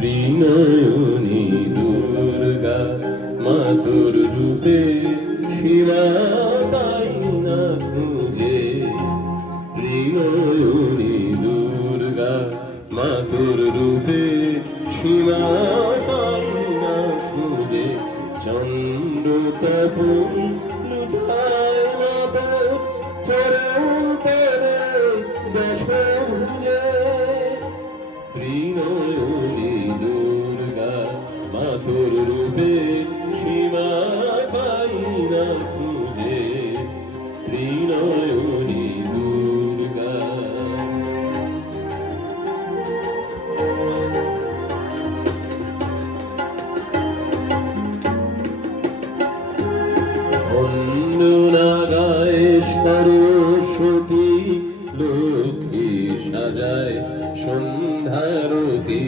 ত্রিনয়নী দুর্গা মা তোর রূপে সীমা পাই না খুঁজে। ত্রিনয়নী দুর্গা মা তোর রূপে সীমা পাই না খুঁজে। চন্ড তপন লুটায় না তোর চরণ তরে দশভুজে। ত্রিনয়নী দুর্গা মা তোর রূপে সীমা পাই না খুঁজে। ত্রিনয়নী দুর্গা বন্দনা গায় সরস্বতী, লক্ষ্মী সাজায় সন্ধ্যারতি।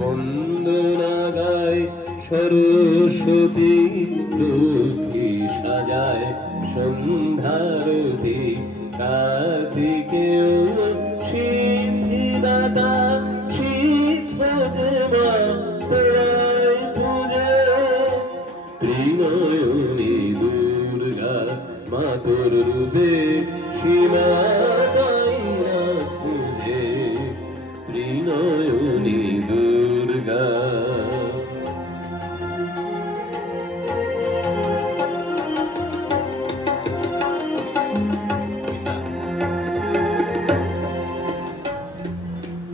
বন্দনা গায় সরস্বতী, লক্ষ্মী সাজায় সন্ধ্যারতি। কার্তিকেয় সিদ্ধিদাতা শীত ভোজে মা তোমায় পূজে। ত্রিনয়নী দুর্গা মা তোর রূপে সীমা পাই না খুঁজে। ত্রিনয়নী দুর্গা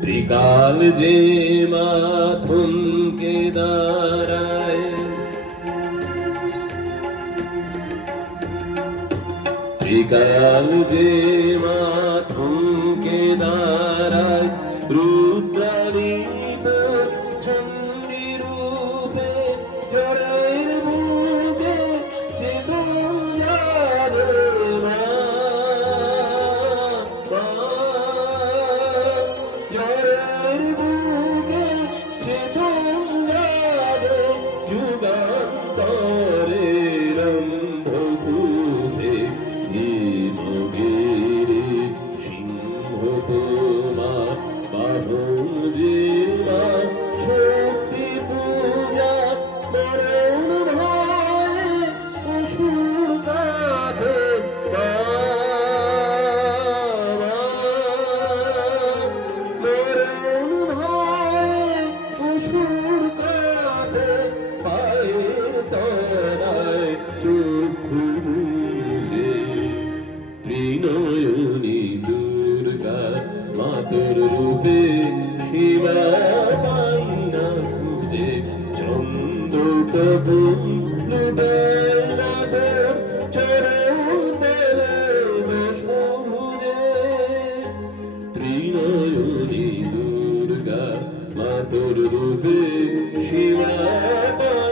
ত্রিকাল যে মা থমকে দাঁড়ায়, ত্রিকাল যে মা থমকে দাঁড়ায়। রুদ্রালিত চণ্ডী রূপে জড়ের বুকে চেতন জাগে মা। জড়ের বুকে চেতন জাগে যুগান্তরে রম্ভকূপে। নির্মগিরি সিংহ তোমার বাহন যে মা শক্তি পূজা। মরণ ভয়ে অসুর কাঁধে মরণ ভয়ে অসুর কাঁধে পায়ের তলায় চক্ষু বুজে। ত্রিনয়নী দুর্গা মা তোর রূপে সীমা পাই না খুঁজে। চন্দ্র তপন লুটায় না তোর চরণ তরে দশভুজে। ত্রিনয়নী দুর্গা মা তোর রূপে সীমা পাই